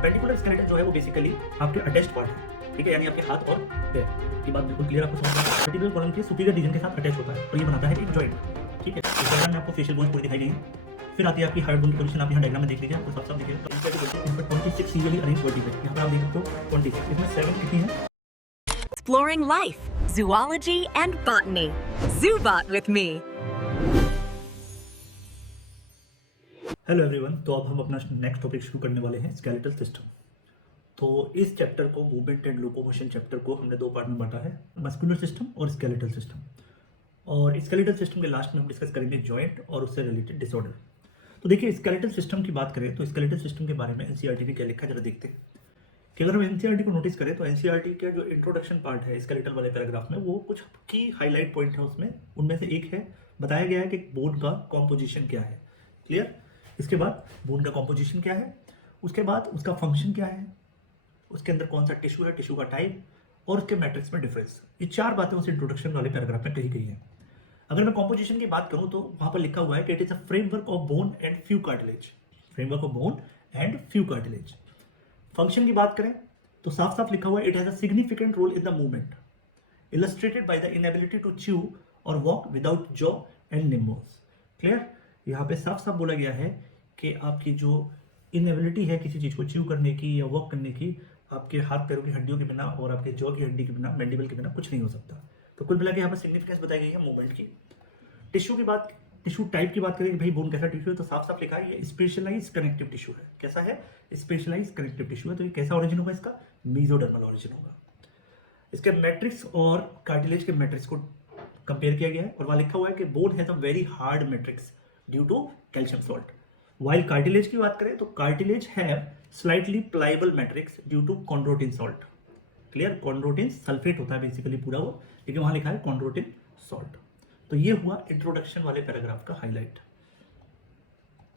Appendicular skeleton जो है वो बेसिकली आपके अटैच्ड पार्ट है, ठीक है, यानी आपके हाथ और पैर। ये बात बिल्कुल क्लियर आपको समझ में आ रहा है। वर्टिब्रल कॉलम के सुपीरियर रीजन के साथ अटैच होता है और ये बनाता है एक जॉइंट, ठीक है। इस डायग्राम में आपको फेशियल बोन्स पूरी दिखाई गई है। फिर आती है आपकी हार्ड बोन की पोजीशन, आप यहाँ डायग्राम में देख लीजिए, आपको साफ-साफ दिखेगा। इन पर 26 सीरियली अरेंज्ड वर्टिब्रे, यहाँ पे आप देख सकते हो 26, इसमें 7 कितनी है? Exploring life, zoology and botany. Zoobot with me. Hello everyone, तो अब हम अपना नेक्स्ट टॉपिक शुरू करने वाले हैं, स्केलेटल सिस्टम। तो इस चैप्टर को, मूवमेंट एंड लोकोमोशन चैप्टर को हमने दो पार्ट में बांटा है, मस्कुलर सिस्टम और स्केलेटल सिस्टम। और स्केलेटल सिस्टम के लास्ट में हम डिस्कस करेंगे जॉइंट और उससे रिलेटेड डिसऑर्डर। तो देखिए, स्केलेटल सिस्टम की बात करें तो स्केलेटल सिस्टम के बारे में एनसीईआरटी ने क्या लिखा है, जरा देखते हैं। कि अगर हम एनसीईआरटी को नोटिस करें तो एनसीईआरटी का जो इंट्रोडक्शन पार्ट है स्केलेटल वाले पैराग्राफ में, वो कुछ की हाईलाइट पॉइंट है उसमें, उनमें से एक है, बताया गया है कि बोन का कॉम्पोजिशन क्या है। क्लियर? इसके बाद बोन का कॉम्पोजिशन क्या है, उसके बाद उसका फंक्शन क्या है, उसके अंदर कौन सा टिश्यू है, टिश्यू का टाइप, और उसके मैट्रिक्स में डिफरेंस। ये चार बातें उस इंट्रोडक्शन वाले पैराग्राफ में कही गई हैं। अगर मैं कॉम्पोजिशन की बात करूं तो वहां पर लिखा हुआ है कि it is a framework of bone and few cartilage. Framework of bone and few cartilage. Function की बात करें तो साफ साफ लिखा हुआ है, it has a significant role in the movement illustrated by the inability to chew or walk without jaw and nimbus. Clear? यहाँ पे साफ साफ बोला गया है कि आपकी जो इनएबिलिटी है किसी चीज़ को च्यू करने की या वॉक करने की, आपके हाथ पैरों की हड्डियों के बिना और आपके जॉ की हड्डी के बिना, मैंडिबल के बिना कुछ नहीं हो सकता। तो कुल मिला के यहाँ पर सिग्निफिकेंस बताई गई है मूवमेंट की। टिश्यू की बात, टिश्यू टाइप की बात करें कि भाई बोन कैसा टिश्यू है, तो साफ साफ लिखा है ये स्पेशलाइज कनेक्टिव टिश्यू है। कैसा है? स्पेशलाइज कनेक्टिव टिश्यू है। तो ये कैसा ऑरिजिन होगा इसका? मीजोडर्मल ऑरिजिन होगा। इसके मैट्रिक्स और कार्टिलेज के मैट्रिक्स को कंपेयर किया गया है और वहां लिखा हुआ है कि bone has a very hard matrix due to calcium salt. While cartilage की बात करें तो cartilage have slightly pliable matrix due to chondroitin salt. Clear? Chondroitin sulphate होता है बेसिकली पूरा वो, लेकिन वहां लिखा है कॉन्ड्रोटिन सॉल्ट। तो ये हुआ इंट्रोडक्शन वाले पैराग्राफ का हाईलाइट।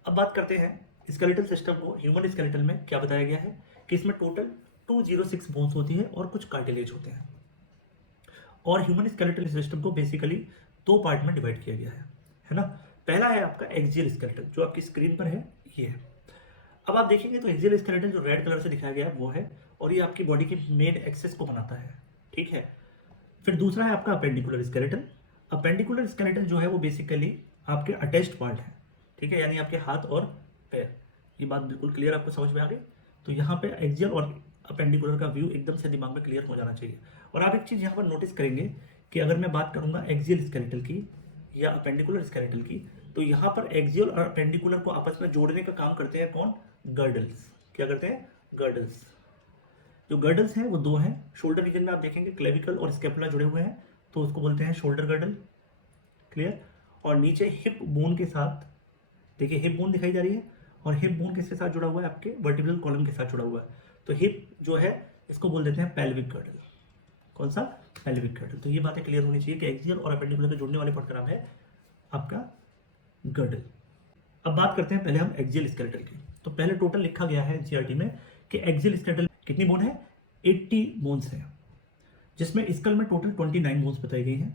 अब बात करते हैं स्केलेटल सिस्टम को। ह्यूमन स्केलेटल में क्या बताया गया है कि इसमें टोटल 206 बोन्स होती है और कुछ कार्टिलेज होते हैं। और ह्यूमन स्केलेटल सिस्टम को बेसिकली दो पार्ट में डिवाइड किया गया है ना। पहला है आपका एक्सियल स्केलेटल, जो आपकी स्क्रीन पर है, ये है। अब आप देखेंगे तो एक्सियल स्केलेटल जो रेड कलर से दिखाया गया है वो है, और ये आपकी बॉडी की मेन एक्सेस को बनाता है, ठीक है। फिर दूसरा है आपका अपेंडिकुलर स्केलेटल। अपेंडिकुलर स्केलेटल जो है वो बेसिकली आपके अटैच्ड पार्ट है, ठीक है, यानी आपके हाथ और पैर। ये बात बिल्कुल क्लियर आपको समझ में आ गई। तो यहाँ पे एक्सियल और अपेंडिकुलर का व्यू एकदम से दिमाग में क्लियर हो जाना चाहिए। और आप एक चीज़ यहाँ पर नोटिस करेंगे कि अगर मैं बात करूँगा एक्सियल स्केलेटल की या अपेंडिकुलर स्केलेटल की, तो यहाँ पर एक्सियल और अपेंडिकुलर को आपस में जोड़ने का काम करते हैं कौन? गर्डल्स। क्या करते हैं? गर्डल्स। जो गर्डल्स हैं वो दो हैं। शोल्डर रीजन में आप देखेंगे क्लेविकल और स्केपुला जुड़े हुए हैं, तो उसको बोलते हैं शोल्डर गर्डल। क्लियर? और नीचे हिप बोन के साथ, देखिए हिप बोन दिखाई जा रही है, और हिप बोन किसके साथ जुड़ा हुआ है? आपके वर्टिब्रल कॉलम के साथ जुड़ा हुआ है। तो हिप जो है इसको बोल देते हैं पेल्विक गर्डल। कौन सा? Pelvic girdle. तो ये बातें क्लियर होनी चाहिए कि एक्सियल और अपेंडिकुलर के जोड़ने वाले पार्ट का नाम है आपका गर्डल। अब बात करते हैं पहले हम एक्सियल स्केलेटल की। तो पहले टोटल लिखा गया है एनसीईआरटी में कि एक्सियल स्केलेटल कितनी बोन है? 80 बोन्स है, जिसमें स्कल में टोटल 29 बोन्स बताई गई हैं।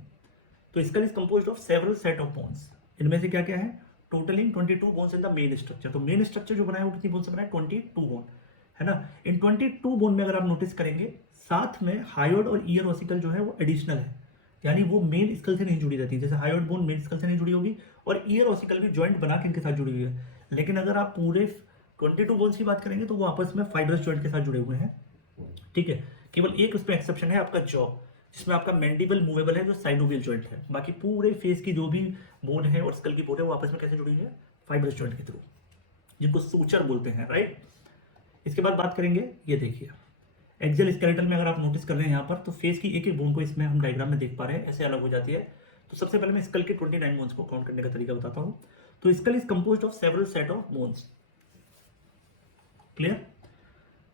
तो skull is composed of several set of bones. इनमें से क्या क्या है? Totalling 22 bones in the main structure. तो मेन स्ट्रक्चर जो बना है वो कितनी बोन से बना है? 22 बोन, है ना। इन 22 बोन में अगर आप नोटिस करेंगे, साथ में हायोइड और ईयर ऑसिकल जो है वो एडिशनल है, यानी वो मेन स्कल से नहीं जुड़ी रहती। जैसे हायोइड बोन मेन स्कल से नहीं जुड़ी होगी, और ईयर ऑसिकल भी जॉइंट बना के इनके साथ जुड़ी हुई है। लेकिन अगर आप पूरे 22 बोन्स की बात करेंगे तो वो आपस में फाइब्रस जॉइंट के साथ जुड़े हुए हैं, ठीक है। केवल एक उसमें एक्सेप्शन है आपका जॉ, जिसमें आपका मैंडिबल मूवेबल है, जो साइनोवियल जॉइंट है। बाकी पूरे फेस की जो भी बोन है और स्कल की बोन है वो आपस में कैसे जुड़ी हुई है? फाइब्रस जॉइंट के थ्रू, जिनको सूचर बोलते हैं, राइट। इसके बाद बात करेंगे, ये देखिए एक्सियल स्केलेटल में अगर आप नोटिस कर रहे हैं यहाँ पर, तो फेस की एक एक बोन को इसमें हम डायग्राम में देख पा रहे हैं, ऐसे अलग हो जाती है। तो सबसे पहले मैं स्कल के 29 बोन्स को काउंट करने का तरीका बताता हूँ। तो skull is composed of several set of bones. Clear?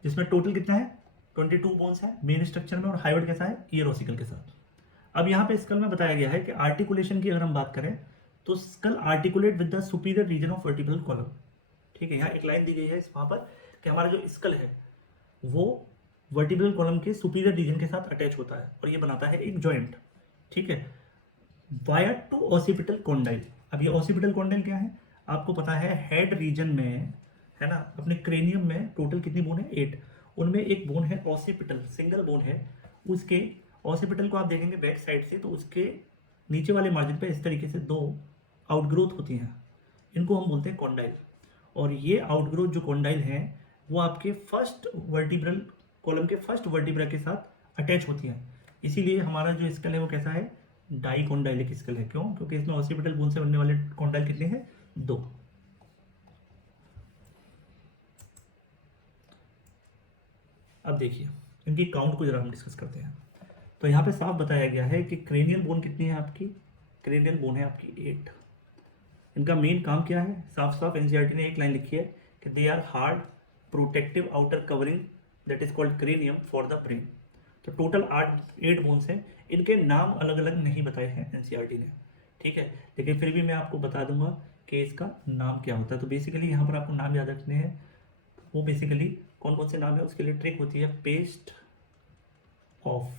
जिसमें टोटल कितना है? 22 बोन्स है मेन स्ट्रक्चर में, और हायोइड कैसा है? ईयर ऑसिकल के साथ। अब यहाँ पे स्कल में बताया गया है कि आर्टिकुलेशन की अगर हम बात करें तो skull articulate with the superior region of vertebral column, ठीक है। यहाँ एक लाइन दी गई है वहां पर कि हमारा जो स्कल है वो वर्टिब्रल कॉलम के सुपीरियर रीजन के साथ अटैच होता है और ये बनाता है एक जॉइंट, ठीक है, वाया टू ऑसिपिटल कॉन्डाइल। अब ये ऑसिपिटल कॉन्डाइल क्या है? आपको पता है हेड रीजन में है ना। अपने क्रेनियम में टोटल कितनी बोन है? 8। उनमें एक बोन है ऑसिपिटल, सिंगल बोन है। उसके ऑसिपिटल को आप देखेंगे बैक साइड से, तो उसके नीचे वाले मार्जिन पे इस तरीके से 2 आउटग्रोथ होती हैं, इनको हम बोलते हैं कॉन्डाइल। और ये आउटग्रोथ जो कॉन्डाइल हैं वो आपके फर्स्ट वर्टिब्रल कॉलम के फर्स्ट वर्टिब्रा के साथ अटैच होती हैं। इसीलिए हमारा जो स्कल है वो कैसा है? डाइकोंडाइलिक स्कल है। क्यों? क्योंकि इसमें ऑसिपिटल बोन से बनने वाले कॉन्डाइल कितने हैं? 2। अब देखिए इनकी काउंट को जरा हम डिस्कस करते हैं। तो यहाँ पे साफ बताया गया है कि क्रेनियल बोन कितनी है आपकी? क्रेनियल बोन है आपकी 8। इनका मेन काम क्या है? साफ साफ एनसीईआरटी ने एक लाइन लिखी है कि they are hard protective outer covering that is called cranium for the brain. तो टोटल 8 बोन्स हैं। इनके नाम अलग अलग नहीं बताए हैं एनसीईआरटी ने, ठीक है, लेकिन फिर भी मैं आपको बता दूंगा कि इसका नाम क्या होता है। तो बेसिकली यहाँ पर आपको नाम याद रखने हैं। वो बेसिकली कौन कौन से नाम है उसके लिए ट्रिक होती है। पेस्ट ऑफ,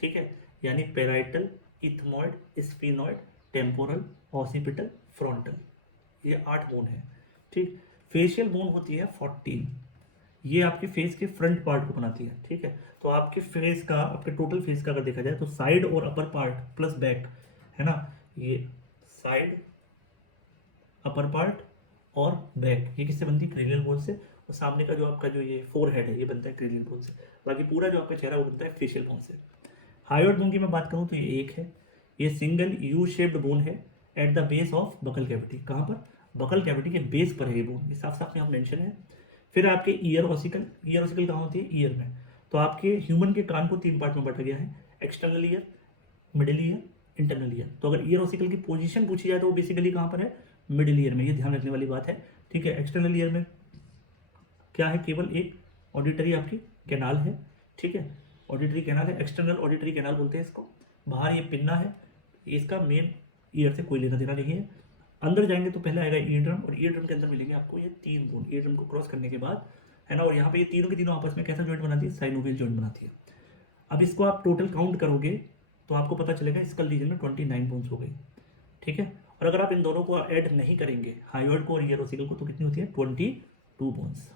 ठीक है, यानी parietal, ethmoid, sphenoid, temporal, occipital, frontal, ये 8 बोन है, ठीक। फेशियल बोन होती है 14, ये आपके फेस के फ्रंट पार्ट को बनाती है, ठीक है। तो आपके फेस का, आपके टोटल फेस का अगर देखा जाए तो साइड और अपर पार्ट प्लस बैक, है ना, ये साइड, अपर पार्ट और बैक, ये किससे बनती है? क्रेनियल बोन से। और सामने का जो आपका जो ये फोरहेड है ये बनता है क्रेनियल बोन से। बाकी पूरा जो आपका चेहरा वो बनता है फेशियल बोन से। हायोइड बोन की मैं बात करूँ तो ये एक है, ये सिंगल यू शेप्ड बोन है at the base of buccal cavity. कहाँ पर? बकल कैविटी के बेस पर है ये बोन, ये साफ साफ यहाँ मेंशन है। फिर आपके ईयर ऑसिकल, ईयर ऑसिकल कहाँ होती है? ईयर में। तो आपके ह्यूमन के कान को 3 पार्ट में बांटा गया है, external ear, middle ear, internal ear. तो अगर ईयर ऑसिकल की पोजीशन पूछी जाए तो वो बेसिकली कहाँ पर है? मिडिल ईयर में। ये ध्यान रखने वाली बात है, ठीक है। एक्सटर्नल ईयर में क्या है? केवल एक ऑडिटरी आपकी कैनाल है, ठीक है, ऑडिटरी कैनाल है, एक्सटर्नल ऑडिटरी कैनाल बोलते हैं इसको। बाहर ये पिन्ना है, इसका मेन ईयर से कोई लेना देना नहीं है। अंदर जाएंगे तो पहले आएगा ईयर ड्रम, और ईयर ड्रम के अंदर मिलेंगे आपको ये 3 बोन। ईयर ड्रम को क्रॉस करने के बाद, है ना, और यहाँ पे ये तीनों के तीनों आपस में कैसा जॉइंट बनाती है? साइनोवियल जॉइंट बनाती है। अब इसको आप टोटल काउंट करोगे तो आपको पता चलेगा स्कल रीजन में 29 बोन्स हो गई, ठीक है। और अगर आप इन दोनों को ऐड नहीं करेंगे, हायोइड को और ईयर ऑसिकल को, तो कितनी होती है? 22 बोन्स।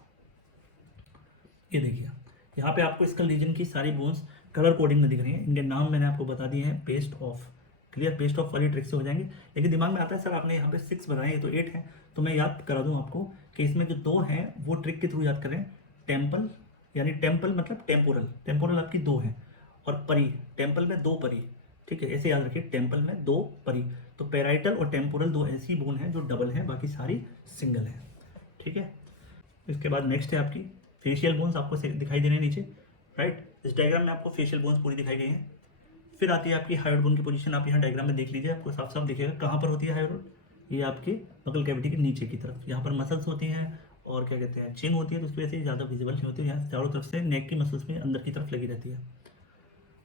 ये देखिए यहाँ पे आपको स्कल रीजन की सारी बोन्स कलर कोडिंग में दिख रही हैं। इनके नाम मैंने आपको बता दिए हैं, paste of. Clear? Paste of वाली ट्रिक से हो जाएंगे। लेकिन दिमाग में आता है सर आपने यहाँ पे 6 बनाए, ये तो 8 हैं। तो मैं याद करा दूँ आपको कि इसमें जो 2 हैं वो ट्रिक के थ्रू याद करें। टेम्पल, यानी टेम्पल मतलब टेम्पोरल, टेम्पोरल आपकी 2 हैं, और परी, टेम्पल में 2 परी, ठीक है, ऐसे याद रखिए, टेम्पल में 2 परी। तो पेराइटल और टेम्पोरल 2 ऐसी बोन हैं जो डबल हैं, बाकी सारी सिंगल हैं, ठीक है। इसके बाद नेक्स्ट है आपकी फेशियल बोन्स, आपको दिखाई दे रहे हैं नीचे, राइट। इस डायग्राम में आपको फेशियल बोन्स पूरी दिखाई गई हैं। फिर आती है आपकी हायोइड बोन की पोजीशन। आप यहाँ डायग्राम में देख लीजिए, आपको साफ साफ दिखेगा कहाँ पर होती है हायोइड। ये आपके बकल कैविटी के नीचे की तरफ, यहाँ पर मसल्स होती हैं और क्या कहते हैं, चिन होती है, तो उसकी वजह से ज़्यादा विजिबल नहीं होती है। यहाँ चारों तरफ से नेक की मसल्स में अंदर की तरफ लगी रहती है।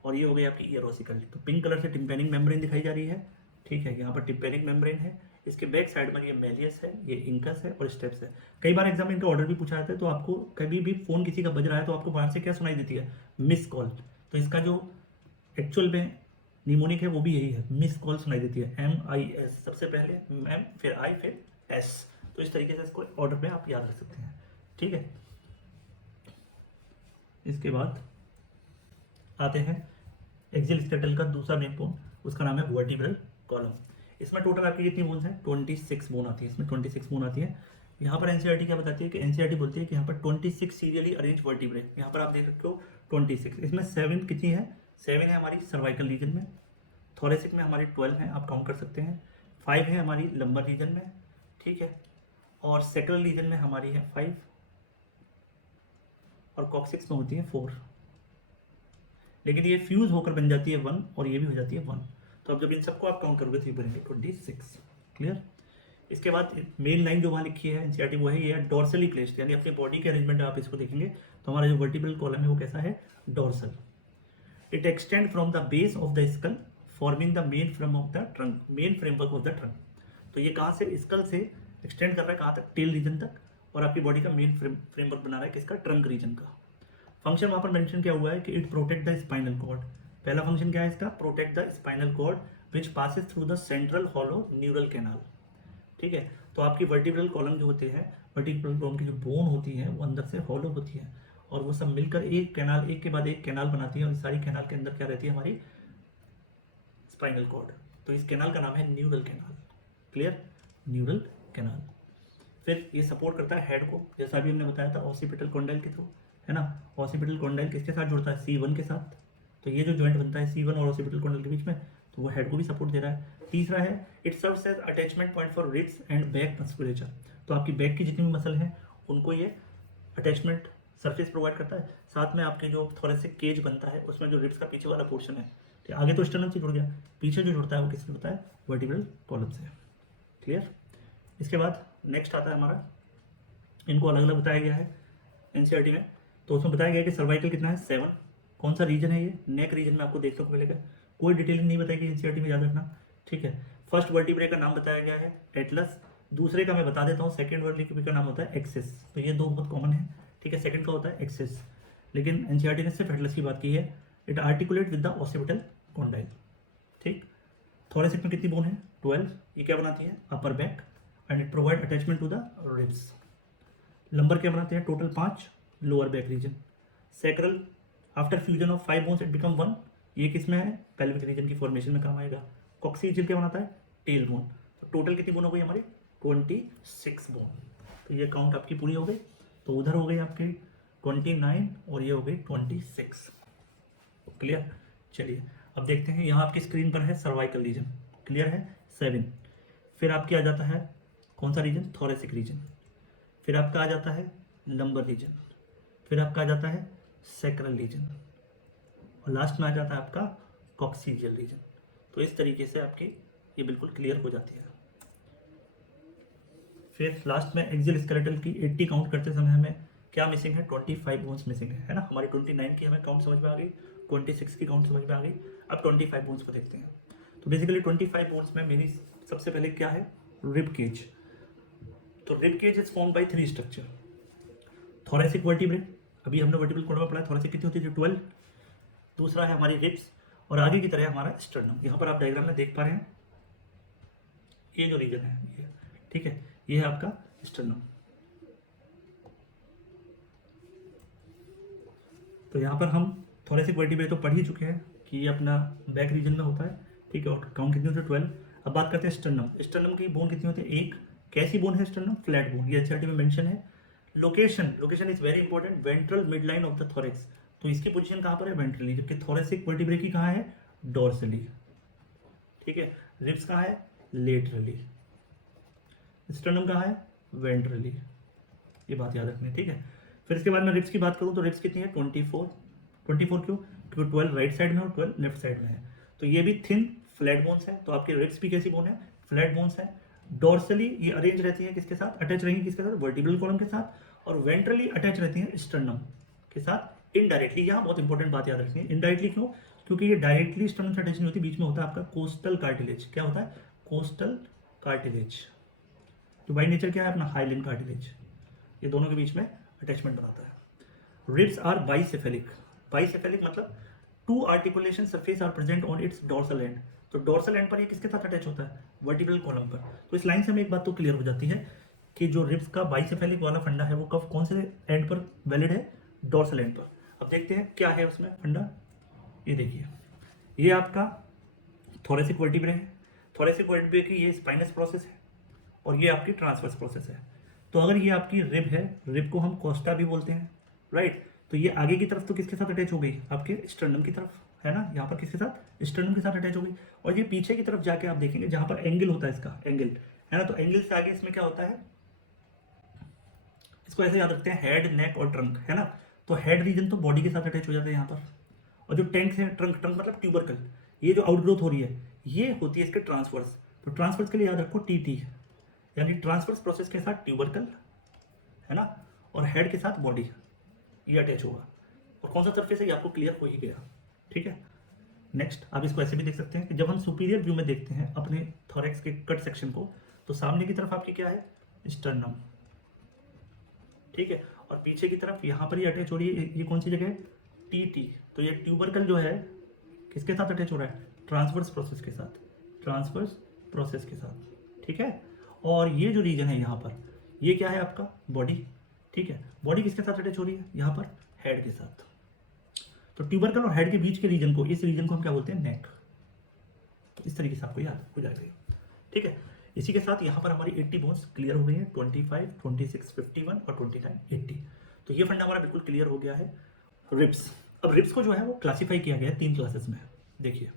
और ये हो गई आपकी ईयर ऑसिकल। तो पिंक कलर से टिम्पेनिक मेम्ब्रेन दिखाई जा रही है, ठीक है, यहाँ पर टिम्पेनिक मेम्ब्रेन है। इसके बैक साइड में ये मेलियस है, ये इंकस है और स्टेप्स है। कई बार एग्जाम में इनका ऑर्डर भी पूछा जाता है, तो आपको कभी भी फोन किसी का बज रहा है तो आपको बाहर से क्या सुनाई देती है? Miss call. तो इसका जो एक्चुअल में निमोनिक है वो भी यही है, मिस कॉल सुनाई देती है। MIS सबसे पहले, M फिर I फिर S। तो इस तरीके से इसको ऑर्डर में आप याद रख सकते हैं, ठीक है। इसके बाद आते हैं एक्सियल स्केलेटल का दूसरा मेन बोन, उसका नाम है वर्टिब्रल कॉलम। इसमें टोटल आपकी कितनी बोन्स हैं? 26 बोन आती है, इसमें 26 बोन आती है। यहाँ पर एनसीईआरटी क्या बताती है कि एनसीईआरटी बोलती है कि यहाँ पर 26 सीरियली अरेंज वर्टिब्रे, यहाँ पर आप देख सकते हो 26। इसमें 7 कितनी है? 7 है हमारी सर्वाइकल रीजन में, थोरेसिक में हमारी 12 है, आप काउंट कर सकते हैं। 5 है हमारी लंबर रीजन में, ठीक है, और सेक्रल रीजन में हमारी है 5, और कॉक्सिक्स में होती है 4। लेकिन ये फ्यूज होकर बन जाती है 1, और ये भी हो जाती है 1। तो अब जब इन सबको आप काउंट करोगे तो ये बनेंगे 26। क्लियर? इसके बाद मेन लाइन जो वहाँ लिखी है एनसीईआरटी वो है ये डोर्सली प्लेस्ड, यानी अपनी बॉडी के अरेंजमेंट आप इसको देखेंगे तो हमारा जो वर्टिब्रल कॉलम है वो कैसा है? Dorsal. It extend from the base of the skull forming the main frame of the trunk, main framework of the trunk. तो ये कहाँ से? स्कल से एक्सटेंड कर रहा है कहाँ तक? टेल रीजन तक, और आपकी बॉडी का मेन फ्रेमवर्क बना रहा है किसका? ट्रंक रीजन का। फंक्शन वहाँ पर मेंशन किया हुआ है कि it protect the spinal cord. पहला फंक्शन क्या है इसका? Protect the spinal cord which passes through the central hollow neural canal, ठीक है। तो आपकी वर्टिब्रल कॉलम जो होते हैं, वर्टिब्रल कॉलम की जो बोन होती है वो अंदर से हॉलो होती है और वो सब मिलकर एक कैनाल, एक के बाद एक कैनाल बनाती है और सारी कैनाल के अंदर क्या रहती है हमारी स्पाइनल कॉर्ड। तो इस कैनाल का नाम है neural canal. Clear? Neural canal. फिर ये सपोर्ट करता है हेड को, जैसा अभी हमने बताया था ऑसिपिटल कॉन्डाइल के थ्रू, है ना। ऑसिपिटल कॉन्डाइल किसके साथ जुड़ता है? C1 के साथ। तो ये जो जॉइंट बनता है C1 और ऑसिपिटल कॉन्डाइल के बीच में, तो वो हेड को भी सपोर्ट दे रहा है। तीसरा है it serves as attachment point for ribs and back musculature. तो आपकी बैक की जितनी भी मसल हैं उनको ये अटैचमेंट सरफेस प्रोवाइड करता है। साथ में आपके जो थोरेसिक केज बनता है उसमें जो रिब्स का पीछे वाला पोर्शन है, तो आगे तो स्टर्नम से जुड़ गया, पीछे जो जुड़ता है वो किससे जुड़ता है? वर्टिब्रल कॉलम से। क्लियर? इसके बाद नेक्स्ट आता है हमारा, इनको अलग अलग बताया गया है एनसीईआरटी में। तो उसमें बताया गया कि सर्वाइकल कितना है? 7। कौन सा रीजन है ये? नेक रीजन में आपको देखने को मिलेगा। कोई डिटेलिंग नहीं बताएगी एनसीईआरटी में, याद रखना। ठीक है। फर्स्ट वर्टिब्रे का नाम बताया गया है एटलस। दूसरे का मैं बता देता हूँ, सेकंड वर्टिब्रे का नाम होता है एक्सिस। तो ये दो बहुत कॉमन है। ठीक है। सेकंड का होता है एक्सिस, लेकिन एनसीईआरटी ने सिर्फ एटलस की बात की है। It articulate with the occipital condyle. ठीक। थोरेसिक में कितनी बोन है? 12। ये क्या बनाती है? Upper back and it provide attachment to the ribs. Lumbar क्या बनाते हैं? Total 5। Lower back region. Sacral, after fusion of 5 bones it become 1। ये किस में है? पेल्विक रीजन की फॉर्मेशन में काम आएगा। कॉक्सिजियल क्या बनाता है? Tail bone. तो टोटल कितनी बोन हो गई हमारी? 26 बोन। तो ये काउंट आपकी पूरी हो गई। तो उधर हो गई आपकी 29 और ये हो गई 26। क्लियर? चलिए अब देखते हैं, यहाँ आपकी स्क्रीन पर है सर्वाइकल रीजन। क्लियर है? 7। फिर आपके आ जाता है कौन सा रीजन? Thoracic region. फिर आपका आ जाता है लंबर रीजन। फिर आपका आ जाता है सैक्रल रीजन और लास्ट में आ जाता है आपका कॉक्सिजियल रीजन। तो इस तरीके से आपकी ये बिल्कुल क्लियर हो जाती है। फिर लास्ट में एक्सियल स्केलेटल की 80 काउंट करते समय हमें क्या मिसिंग है? 25 बोन्स मिसिंग है ना। हमारी 29 की हमें काउंट समझ में आ गई, 26 की काउंट समझ में आ गई। अब 25 बोन्स को देखते हैं। तो बेसिकली 25 बोन्स में मेरी सबसे पहले क्या है? Rib cage. तो rib cage is form by 3 structure. Thoracic vertebrae, अभी हमने वर्टिब्रल कॉलम में पढ़ा, थोरेसिक कितनी होती है? 12। दूसरा है हमारी रिब्स और आगे की तरह हमारा स्टर्नम। यहाँ पर आप डायग्राम में देख पा रहे हैं, ये जो रीजन है ये, ठीक है, ये है आपका स्टर्नम। तो यहाँ पर हम थोरेसिक वर्टिब्रे तो पढ़ ही चुके हैं कि ये अपना बैक रीजन में होता है। ठीक है। और काउंट कितनी होती है? 12। अब बात करते हैं स्टर्नम। स्टर्नम की बोन कितनी होती है? 1। कैसी बोन है स्टर्नम? Flat bone. ये एनसीईआरटी में मेंशन है। Location is very important, ventral mid line of the thorax. तो इसकी पोजीशन कहाँ पर है? वेंट्रली। जबकि थोरेसिक वर्टिब्रे की कहाँ है? डोर्सली। ठीक है। रिब्स कहाँ है? लेटरली। स्टर्नम कहाँ है? वेंट्रली। ये बात याद रखनी है। ठीक है। फिर इसके बाद मैं रिब्स की बात करूँ तो रिब्स कितनी है? 24। 24 क्यों? क्योंकि 12 राइट साइड में और 12 लेफ्ट साइड में है। तो ये भी थिन फ्लैट बोन्स है। तो आपके रिब्स भी कैसी बोन है? फ्लैट बोन्स है। डोर्सली ये अरेंज रहती है किसके साथ? अटैच रहेंगी किसके साथ? वर्टिब्रल कॉलम के साथ। और वेंट्रली अटैच रहती है स्टर्नम के साथ इनडायरेक्टली। यहाँ बहुत इंपॉर्टेंट बात याद रखनी है, इनडायरेक्टली क्यों? क्योंकि ये डायरेक्टली स्टर्नम से अटैच नहीं होती, बीच में होता है आपका कोस्टल कार्टिलेज। क्या होता है? कोस्टल कार्टिलेज, जो बाई नेचर क्या है? अपना हाइलिन कार्टिलेज। ये दोनों के बीच में अटैचमेंट बनाता है। Ribs are bicephalic. बाइसेफेलिक मतलब 2 articulation surface are present on its dorsal end. तो डोर्सल एंड पर ये किसके साथ अटैच होता है? वर्टिब्रल कॉलम पर। तो इस लाइन से हमें एक बात तो क्लियर हो जाती है कि जो रिब्स का बाइसेफेलिक वाला फंडा है वो कब कौन से एंड पर वैलिड है? डोर्सल एंड पर। अब देखते हैं क्या है उसमें फंडा। ये देखिए, ये आपका थोरेसिक वर्टिब्रे है। थोरेसिक वर्टिब्रे की ये स्पाइनस प्रोसेस है और ये आपकी ट्रांसवर्स प्रोसेस है। तो अगर ये आपकी रिब है, रिब को हम कोस्टा भी बोलते हैं, राइट। तो ये आगे की तरफ तो किसके साथ अटैच हो गई? आपके स्टर्नम की तरफ, है ना। यहाँ पर किसके साथ? स्टर्नम के साथ अटैच हो गई। और ये पीछे की तरफ जाके आप देखेंगे जहाँ पर एंगल होता है, इसका एंगल, है ना। तो एंगल से आगे इसमें क्या होता है? इसको ऐसे याद रखते हैं, हेड, नेक और ट्रंक, है ना। तो हेड रीजन तो बॉडी के साथ अटैच हो जाता है यहाँ पर। और जो टैंक है, ट्रंक मतलब ट्यूबरकल, ये जो आउटग्रोथ हो रही है ये होती है इसके ट्रांसवर्स। तो ट्रांसवर्स के लिए याद रखो TT, यानी ट्रांसवर्स प्रोसेस के साथ ट्यूबरकल, है ना, और हेड के साथ बॉडी, ये अटैच होगा। और कौन सा सरफेस है ये आपको क्लियर हो ही गया। ठीक है। नेक्स्ट आप इसको ऐसे भी देख सकते हैं कि जब हम सुपीरियर व्यू में देखते हैं अपने थोरेक्स के कट सेक्शन को, तो सामने की तरफ आपकी क्या है? स्टर्नम। ठीक है। और पीछे की तरफ यहाँ पर ये अटैच हो रही है, ये कौन सी जगह है? TT। तो ये ट्यूबरकल जो है किसके साथ अटैच हो रहा है? ट्रांसवर्स प्रोसेस के साथ, ट्रांसवर्स प्रोसेस के साथ। ठीक है। और ये जो रीजन है यहाँ पर, ये क्या है आपका बॉडी, ठीक है। बॉडी किसके साथ अटैच हो रही है, यहाँ पर हेड के साथ। तो ट्यूबरकल और हेड के बीच के रीजन को, इस रीजन को हम क्या बोलते हैं, नेक। तो इस तरीके से आपको याद हो जाएगा, ठीक है। इसी के साथ यहाँ पर हमारी 80 बोन्स क्लियर हो गई हैं, 25, 26, 51 और 29, 80। तो ये फंडा हमारा बिल्कुल क्लियर हो गया है। रिब्स, अब रिब्स को जो है वो क्लासीफाई किया गया है 3 क्लासेस में। देखिए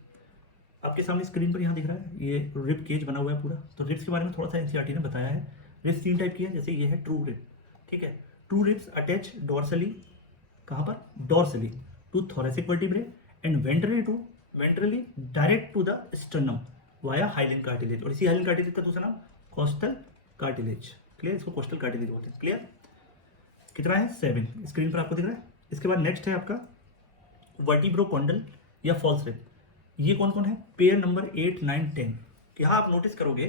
आपके सामने स्क्रीन पर यहाँ दिख रहा है, ये रिब केज बना हुआ है पूरा। तो रिब्स के बारे में थोड़ा सा एनसीईआरटी ने बताया है। रिब्स 3 टाइप की है, जैसे ये है ट्रू रिब, ठीक है। ट्रू रिब्स अटैच डॉर्सली, कहाँ पर, dorsally to thoracic vertebrae and ventrally direct to the sternum via hyaline cartilage. और इसी हाइलिन कार्टिलेज का दूसरा नाम कोस्टल कार्टिलेज, क्लियर। इसको कोस्टल कार्टिलेज बोलते हैं, क्लियर। कितना है, 7 स्क्रीन पर आपको दिख रहा है। इसके बाद नेक्स्ट है आपका वर्टिब्रोकोंडल या फॉल्स रिब। ये कौन कौन है, पेयर नंबर 8, 9, 10। यहाँ आप नोटिस करोगे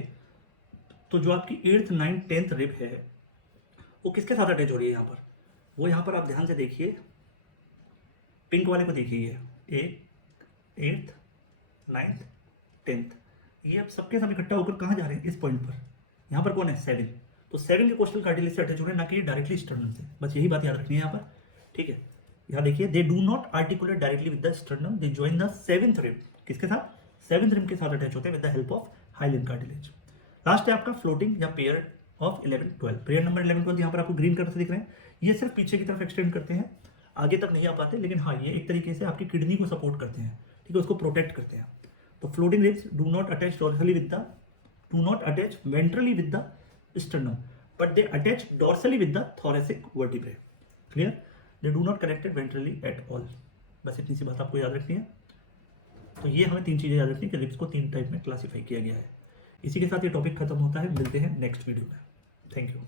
तो जो आपकी 8th, 9th, 10th रिब है वो किसके साथ अटैच हो रही है यहाँ पर, वो यहाँ पर आप ध्यान से देखिए, पिंक वाले को देखिए, ये 8th, 9th, 10th, ये अब सबके सब इकट्ठा होकर कहाँ जा रहे हैं, इस पॉइंट पर। यहाँ पर कौन है, 7। तो 7 के कोस्टल कार्टिलेज से अटैच हो रहे हैं, ना कि डायरेक्टली स्टर्नम से। बस यही बात याद रखनी है यहाँ पर, ठीक है। यहाँ देखिए, they do not articulate directly with the sternum, they join the 7th rib. किसके साथ, 7th रिब के साथ अटैच होते हैं with the help of hyaline cartilage. Last है आपका फ्लोटिंग या पेयर ऑफ 11, 12। पेयर नंबर 11, 12 यहाँ पर आपको ग्रीन कलर से दिख रहे हैं। ये सिर्फ पीछे की तरफ एक्सटेंड करते हैं, आगे तक नहीं आ पाते, लेकिन हाँ ये एक तरीके से आपकी किडनी को सपोर्ट करते हैं, ठीक है, उसको प्रोटेक्ट करते हैं। तो floating ribs do not attach ventrally with the sternum, but they attach dorsally with the thoracic vertebrae. Clear? They do not connected ventrally at all. बस इतनी सी बात आपको याद रखनी है। तो ये हमें 3 चीज़ें याद रखनी है कि रिब्स को 3 टाइप में क्लासीफाई किया गया है। इसी के साथ ये टॉपिक खत्म होता है, मिलते हैं नेक्स्ट वीडियो में। Thank you.